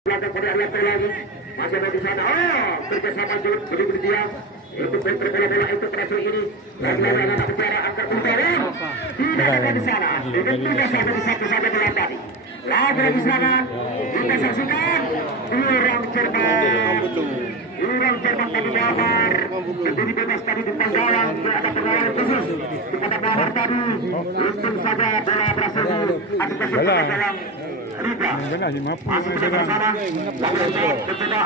belakang pada Arya lagi masih ada di sana. Kerjasama Jun begitu dia itu bola itu berhasil ini dan anak bicara angkat utara tidak ada di sana dengan tidak saja di satu saja bola tadi lagi di sana kita saksikan orang Jerman tadi gambar menjadi bebas tadi di panggalan tidak ada perlawanan khusus kepada gambar tadi untung saja bola berhasil diantisipasi dalam Riga masih kita bersama lalu mencoba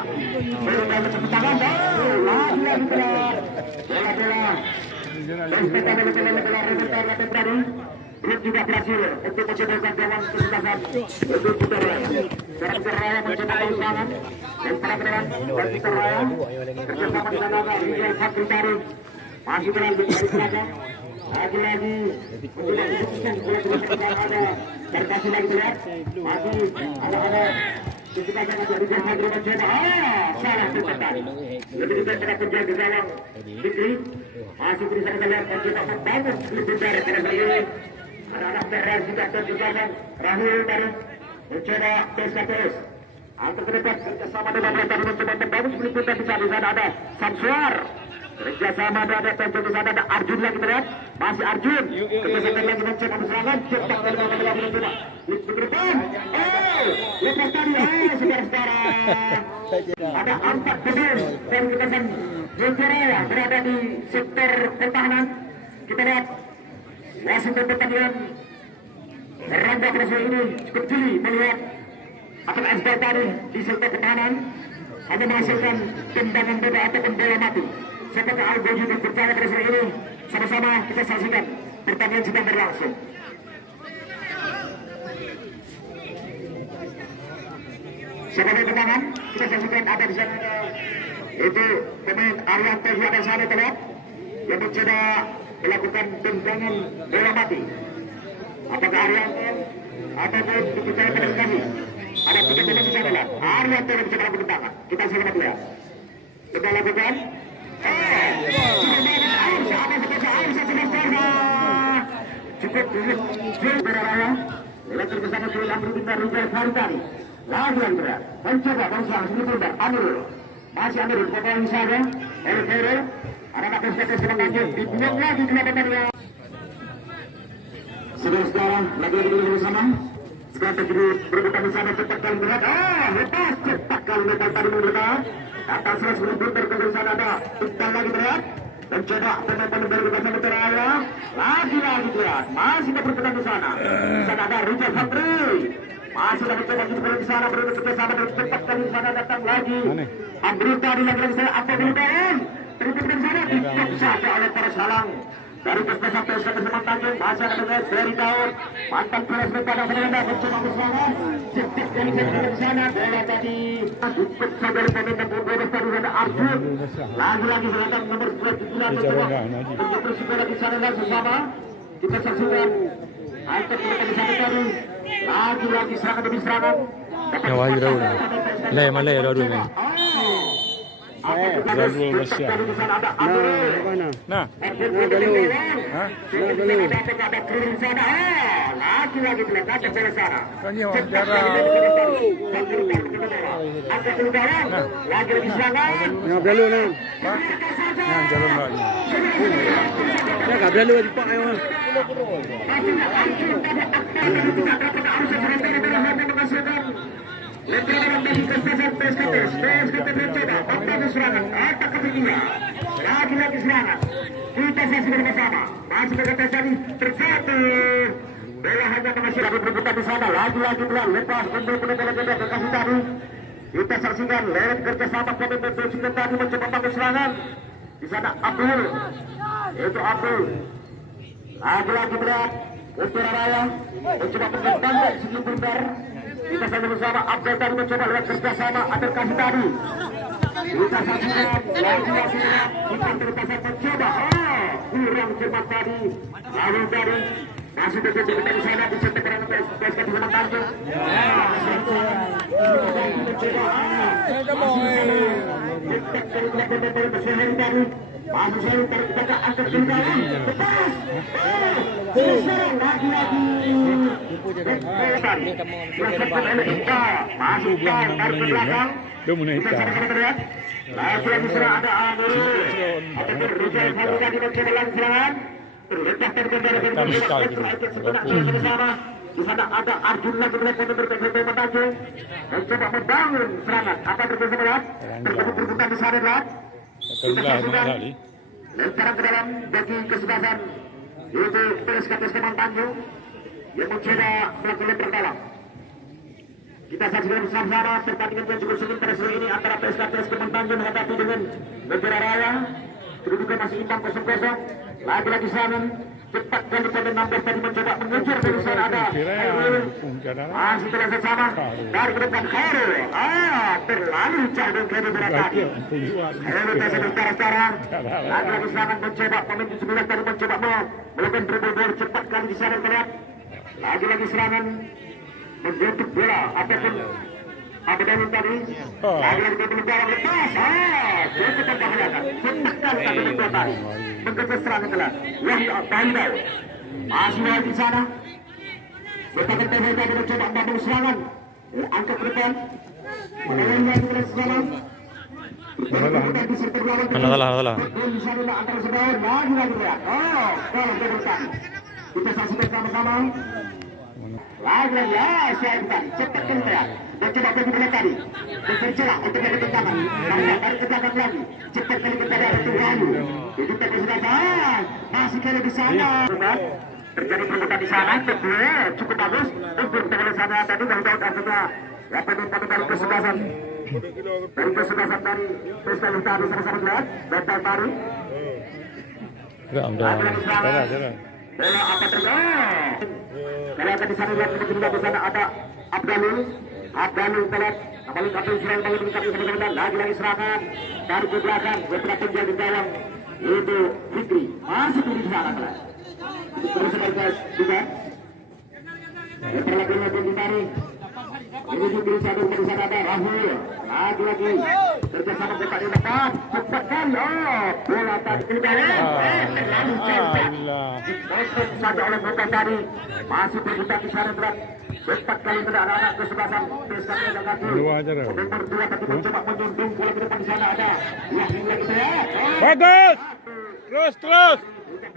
sudah tepuk tangan lagi bola belum juga berhasil untuk mencoba gawang kesuksesan untuk Peter Raya. Sekarang Peter Raya mencoba usahakan dan para peneran dan Peter Raya kerjasama dengan Naga Rizal Fakri Tarik masih berlanjut dari belakang lagi-lagi mencoba kesuksesan bola tidak ada terkasih lagi terlihat masih ada kesuksesan untuk Rizal Fakri mencoba salah tertekan lebih dekat pada penjaga gawang Fikri masih berusaha melihat mencoba membangun lebih dari pada kali anak-anak merah juga terjebak Rahul dari mencoba terus atau ke depan kerjasama dengan mereka mencoba membangun sedikit di sana ada Samsuar kerjasama ada pencoba di sana ada Arjun lagi terlihat masih Arjun kerjasama lagi mencoba serangan cepat dari mana lagi mencoba di depan lepas tadi saudara-saudara ada 4 pemain dari kekasan Bulgaria berada di sektor pertahanan kita lihat wasit pertandingan Rangga Presiden ini cukup jeli melihat atlet SBL tadi di sektor pertahanan ada menghasilkan tendangan bola ataupun bola mati. Siapakah Algo juga percaya Presiden ini? Sama-sama kita saksikan pertandingan sedang berlangsung. Sebagai tendangan kita saksikan ada di sana itu pemain Arianto juga ada sana terlihat yang mencoba melakukan tendangan bola mati. Apakah Arianto ataupun dipercaya kami? Ada 3 pemain di sana lah. Arianto yang mencoba melakukan tendangan. Kita silakan lihat. Kita lakukan. Cukup berarah. Lihat bersama dengan Rizal Fakri. Lagi yang berat. Mencoba berusaha sebelum Amirul. Masih Amirul pemain saja. Hero. Anak-anak perspektif sedang lanjut dibuang lagi ke lapangan. Saudara-saudara, lagi-lagi dulu bersama. Sekarang terjadi berebutan bersama cepat kali berat. Lepas cepat kali metal tadi mereka. Atas serang sebelum Bunter ke sana ada Bunter lagi berat. Dan coba pemain-pemain dari bersama Teraya. Lagi-lagi berat. Masih ada berebutan di sana. Di sana ada Rizal Fakri. Masih ada mencoba kita di sana berebutan bersama dan cepat kali di sana datang lagi. Abdul tadi lagi saya apa berebutan? Terikut dari sana dikop saja oleh para salang dari Puspa sampai Semantan Tanjung masih ada dengan dari Daud mantan peres Padang Serenda mencoba bersama cepat dari sana bola tadi dikop saja dari pemain dan bola tadi ada Arjun lagi-lagi serangan nomor 2 mencoba untuk bersiko lagi sana dan bersama kita saksikan angkat mereka di sana tadi lagi-lagi serangan demi serangan yang wahyu dah udah Malay dah dulu ni. Lalu Malaysia. Mana? Nah. Dulu. Hah? Dulu. Lagi-lagi belakang ke sana. Kan ni orang cara. Lagi di sana. Yang berlalu ni. Yang jalan lagi. Ya, tak berlalu di pak ayo. Lepas dari kesempatan PSKT mencoba membangun serangan atak ketinggian lagi-lagi serangan kita saksikan bersama masih berkata tadi terjatuh bola hanya menghasilkan berebutan di sana lagi-lagi belah lepas untuk bola kita kekasih tadi kita saksikan lewat kerjasama pemain Belanda tadi mencoba membangun serangan di sana Abdul itu Abdul lagi-lagi berat Utara Raya mencoba membangun segi Bunter. Kita sama bersama Abdul tadi mencoba lewat kerjasama Abdul Kasih tadi. Kita saksikan lagi-lagi kita terpaksa mencoba. Kurang cepat tadi. Lalu dari masih terjadi di sana di sekitar PSK di Semantan Tanjung. Maju selalu tarik baca angkat kiri kanan. Lepas. Serang lagi-lagi. Masuk tarik ke belakang. Dia menaikkan. Lagi serang ada Amir. Ataupun Rizal Faruqa di mencoba lancaran. Terlepas terkendala bersama. Di sana ada Arjun lagi berlaku berpengaruh maju. Mencoba membangun serangan. Apa terjadi berat? Terjadi perbuatan di sana berat. Lemparan ke dalam bagi kesebelasan. Itu PSKPS Kemang Tanjung yang mencoba melakukan lempar dalam. Kita saksikan bersama-sama pertandingan yang cukup sengit pada sore ini antara PSKPS Kemang Tanjung menghadapi dengan Negara Raya. Kedudukan masih imbang 0-0. Lagi-lagi serangan cepat kali pada 16 tadi mencoba mengejar dari sana ada masih terasa sama dari ke depan Khairul. Terlalu jauh dan kiri berat tadi. Khairul tak sedang sekarang. Lagi-lagi serangan mencoba pemain 19 tadi mencoba melakukan dribble cepat kali di sana terlihat. Lagi-lagi serangan menjemput bola ataupun Abdul tadi. Lagi-lagi berbicara lepas. Cukup membahayakan. Cepat kali Abdul tadi. Mengejar serangan telah. Wahyu Bandau masih lagi di sana. Setelah mereka mencoba membantu serangan. Angkat ke depan. Mengenai lagi dengan serangan. Alah. Antara sebelah lagi berat. Kalau berdekat. Kita saksikan sama-sama. Lagi-lagi saya cepat keluar. Mencoba bagi bola tadi. Bercelah untuk dari tendangan. Dari ke belakang lagi. Cepat kali kepada Tuhan. Itu terkesan. Masih kali di sana. Terjadi perbuatan di sana. Cukup bagus. Untuk dari sana tadi daun-daun artinya. Dari kesebelasan. Dari kesebelasan dari Pesta Lutari sama-sama lihat. Bentar baru. Jarang. Bola apa terjadi? Kalau akan di sana lihat di sana ada Abdalul telat kembali Abdul Sirain kembali meningkatkan sama-sama lagi serangan dari ke belakang beberapa penjaga di gawang itu Fikri masih di sana telah terus sebagai juga lagi ditarik ini di sana di sana ada Rahul lagi kerjasama dekat di depan cepat kan bola tadi terlalu jauh saja oleh bukan tadi masih berputar di sana berat. Cepat kali pada anak-anak kesebelasan PSKP dan kaki. Nomor 2 tadi mencoba menyundung bola ke depan di sana ada. Lagi saya. Bagus. Terus.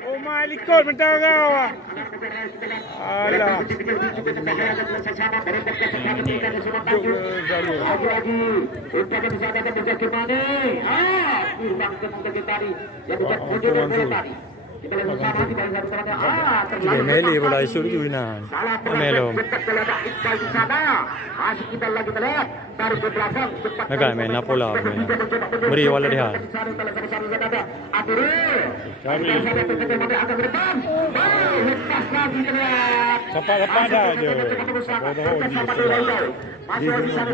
Oh my likod bentar kau. Alah. Lagi-lagi untuk bisa ada berjaki mana? Kurang ke tadi. Yang bukan bola tadi. Kita lihat bersama di dalam satu terlalu Meli bola isu tu ina. Melo. Masih kita lagi lihat dari belakang cepat. Naga main Napola. Beri wala dia. Lepas dah je. Masih di sana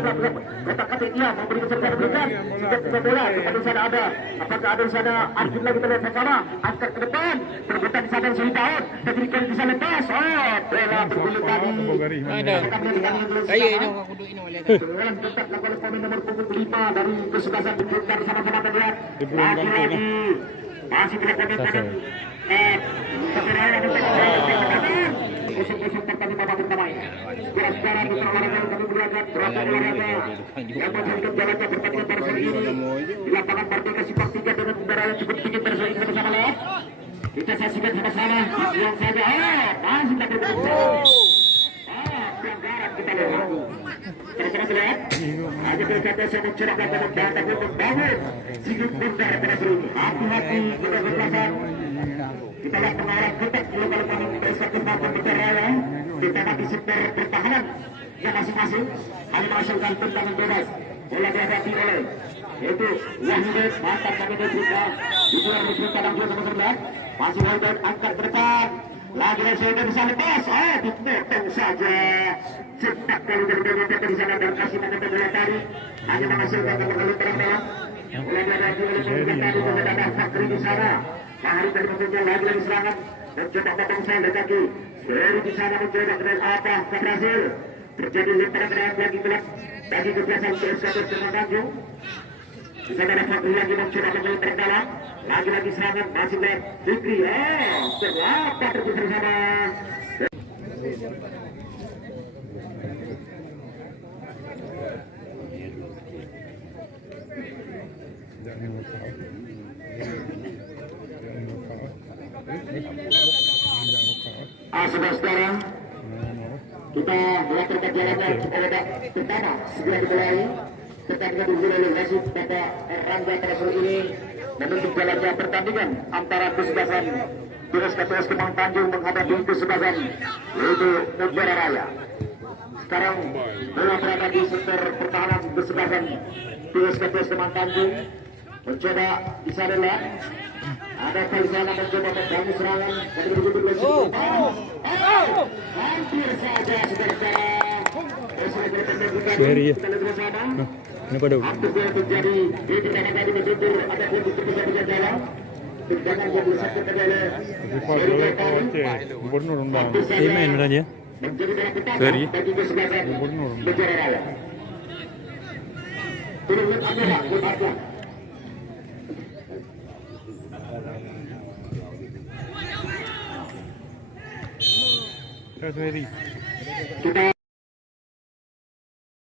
kata-kata dia memberi secara berikan jika bola kepada sana ada apakah ada sana Arjun lagi terlihat bersama angkat ke depan perbuatan di sana sudah tahun diberikan bisa lepas bola bergulir tadi Ada. Saya ini orang kudu ini lihat. dengan tetap lakukan pemain nomor punggung 5 dari kesebelasan dari sama-sama terlihat lagi masih dilakukan kosong-kosong pertandingan babak pertama ini. Sekarang di olahraga kami belajar berapa olahraga yang menjadikan jalannya pertandingan pada sore ini di lapangan Merdeka Simpang 3 dengan udara yang cukup tinggi pada sore ini bersama lihat. Kita saksikan sama-sama yang saja masih tak berbentuk. Pelanggaran kita lihat. Sama-sama lihat. Ada berkata saya mencerahkan dan membangun sudut bundar pada sore ini. Hati-hati kita berpelasan. Kita lihat pengarah ketat kalau kami PSKP mampu berjaya kita bagi sektor pertahanan yang masing-masing hanya menghasilkan tendangan bebas bola dihadapi oleh yaitu Wahidin mantan kami dari kita di 2019 sama-sama masih Wahidin angkat ke depan lagi Wahidin bisa lepas dipotong saja cepat kali dari Wahidin di sana dan kasih momentum bola tadi hanya menghasilkan kembali terang bola dihadapi oleh Wahidin tadi dan ada Fakri di sana Mahari dari mempunyai lagi serangan mencoba potong saya kaki Seri di sana mencoba dengan apa tak berhasil terjadi lemparan lagi gelap bagi kebiasaan PSKP Kemang Tanjung Di sana ada Fadli lagi mencoba mengeluarkan dalam. Lagi-lagi serangan masih lewat Fikri. Terlapat terpisah sama. Saudara, kita melakukan perjalanan babak pertama segera dimulai. Pertandingan dimulai oleh wasit Bapak Rangga pada sore ini menutup jalannya pertandingan antara kesebelasan PSKPS Kemang Tanjung menghadapi kesebelasan yaitu Mutiara Raya. Sekarang bola berada di sektor pertahanan kesebelasan PSKPS Kemang Tanjung. Mencoba di sana lah. Ada Faisal yang mencoba membangun serangan. Hampir saja saudara. Suheri ya. Ini pada Hampir terjadi di pertama kali berbentur ada pun bisa berjalan. Tendangan yang disatukan oleh gubernur undang. Ini main aja. menjadi bola pertama Suheri. bagi kesebelasan Gubernur. Mutiara Raya. Turun Abdullah, Abdullah. Suheri. Kita